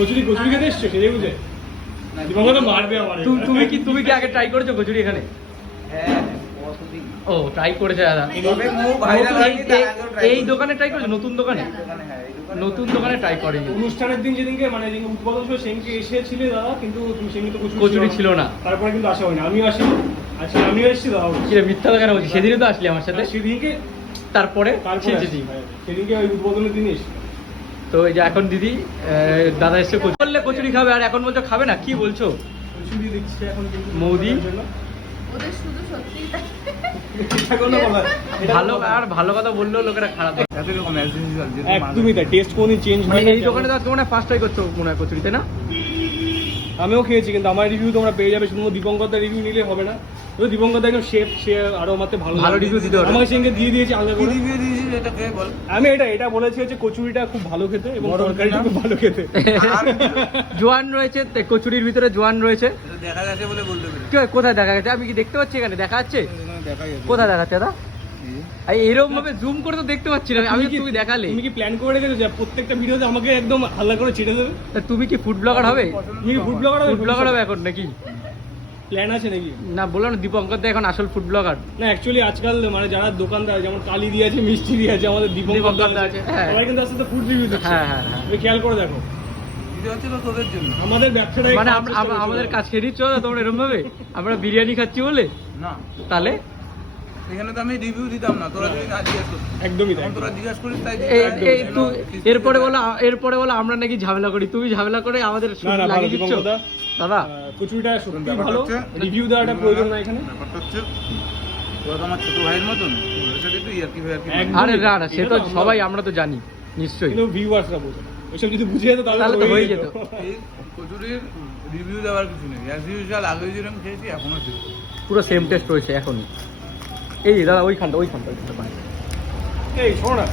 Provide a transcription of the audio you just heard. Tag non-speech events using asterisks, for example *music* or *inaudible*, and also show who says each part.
Speaker 1: কচুরি কচুরি খেতে এসছো? সেটাই বুঝে দীপঙ্কর মারবে আমার।
Speaker 2: তুমি কি তুমি কি আগে ট্রাই করেছ কচুরি এখানে?
Speaker 3: হ্যাঁ
Speaker 2: ও ট্রাই করেছে দাদা। এই-। দোকানে ট্রাই করেছ? নতুন দোকানে?
Speaker 3: হ্যাঁ, এই দোকানে।
Speaker 2: নতুন দোকানে ট্রাই করেনি।
Speaker 1: অনুষ্ঠানের দিন যেদিনকে মানে যেদিনকে উদ্বোধন ছিল সেদিনকে এসেছিলে দাদা কিন্তু তুমি সেদিন তো
Speaker 2: কচুরি ছিল না।
Speaker 1: তারপরে কিন্তু আসা হয়নি। আমিও আসি আজকে আমিও এসেছি দাদা
Speaker 2: কি রে, মিথ্যা কেন বলছি সেদিনই তো আসলি আমার সাথে।
Speaker 1: সেদিনকে
Speaker 2: তারপরে?
Speaker 1: হ্যাঁ, সেদিনকে ওই উদ্বোধনের দিন এসেছি।
Speaker 2: তো এই যে এখন দিদি দাদা এসে কচুরি। বললে কচুরি খাবে আর এখন বলছো খাবে না কি বলছো?
Speaker 1: কচুরি দিচ্ছে এখন কিন্তু
Speaker 2: মৌদি? ভালো আর ভালো কথা বললেও লোকেরা খারাপ
Speaker 1: একদমই তাই টেস্ট চেঞ্জ
Speaker 2: মানে
Speaker 1: হয়
Speaker 2: এই দোকানে তো ফার্স্ট ট্রাই করছ মনে হয় কচুরি তাই না?
Speaker 1: আমিও খেয়েছি কিন্তু আমার রিভিউ তোমরা পেয়ে যাবে শুধু দীপঙ্কর রিভিউ নিলে হবে না। তো দীপঙ্কর একদম শেফ সে আরও আমাকে ভালো
Speaker 2: ভালো review দিতে।
Speaker 1: আমাকে সেদিনকে দিয়ে দিয়েছে আলাদা করে
Speaker 3: review দিয়েছিস এটা কে বল?
Speaker 1: আমি এটা এটা বলেছি হচ্ছে কচুরিটা খুব ভালো খেতে এবং তরকারিটা খুব ভালো খেতে। *laughs*
Speaker 2: জোয়ান রয়েছে তে কচুরির ভিতরে জোয়ান রয়েছে।
Speaker 3: দেখা গেছে বলে বলতে।
Speaker 2: কি কোথায় দেখা গেছে? আমি কি দেখতে পাচ্ছি এখানে? দেখা যাচ্ছে?
Speaker 3: এখানে দেখা।
Speaker 2: কোথায় দেখাচ্ছে দাদা?
Speaker 3: এই
Speaker 2: এরকম ভাবে জুম করে তো দেখতে পাচ্ছি না। আমি তো তুমি দেখালে।
Speaker 1: তুমি কি প্ল্যান করে রেখেছো যে প্রত্যেকটা ভিডিওতে আমাকে একদম হাল্লা করে ছেড়ে দেবে?
Speaker 2: তুমি কি ফুড ব্লগার হবে?
Speaker 1: তুমি কি ফুড ব্লগার হবে?
Speaker 2: ফুড ব্লগার হবে এখন নাকি?
Speaker 1: প্ল্যান আছে নাকি?
Speaker 2: না বললাম না দীপঙ্কর দা এখন আসল ফুড ব্লগার
Speaker 1: না অ্যাকচুয়ালি আজকাল মানে যারা দোকানদার যেমন কালি দিয়ে আছে মিষ্টি দিয়ে আছে আমাদের দীপঙ্কর দা আছে
Speaker 2: হ্যাঁ।
Speaker 1: সবাই কিন্তু আস্তে আস্তে ফুড রিভিউ দিচ্ছে।
Speaker 2: হ্যাঁ হ্যাঁ হ্যাঁ।
Speaker 1: তুমি খেয়াল করে দেখো। আমাদের ব্যবসাটা
Speaker 2: মানে আমাদের কাজ খেয়ে নিচ্ছ না তোমরা এরকম ভাবে আমরা বিরিয়ানি খাচ্ছি বলে?
Speaker 3: না,
Speaker 2: তাহলে?
Speaker 3: এখানে তো আমি review দিতাম না, তোরা যদি না জিজ্ঞেস করতিস।
Speaker 1: একদমই তাই।
Speaker 3: তোরা জিজ্ঞেস করিস তাই
Speaker 2: এই-
Speaker 3: হয়।
Speaker 2: এরপরে বলো এরপরে বলো আমরা নাকি ঝামেলা করি। তুমি ঝামেলা করে আমাদের লাগিয়ে দিচ্ছ। দাদা
Speaker 1: কচুরিটা সত্যি ভালো। রিভিউ দেওয়াটা প্রয়োজন না এখানে।
Speaker 3: ব্যাপারটা হচ্ছে, তোরা তো আমার ছোট ভাইয়ের মতন।
Speaker 2: আরে না না সে তো সবাই আমরা তো জানি নিশ্চয়ই।
Speaker 1: কিন্তু ভিউয়ার্সরা বোঝে ওইসব যদি বুঝে যেত
Speaker 2: তাহলে তো হয়ে
Speaker 1: হয়ে
Speaker 2: যেত।
Speaker 1: যেত।
Speaker 3: কচুরির রিভিউ দেওয়ার কিছু নেই। অ্যাজ ইউজুয়াল আগে যেরকম খেয়েছি এখনও
Speaker 2: পুরো সেম টেস্ট রয়েছে এখনই। এই যে দাদা ওইখানটা ওইখানটা ওইখানটা
Speaker 1: এই শোনো না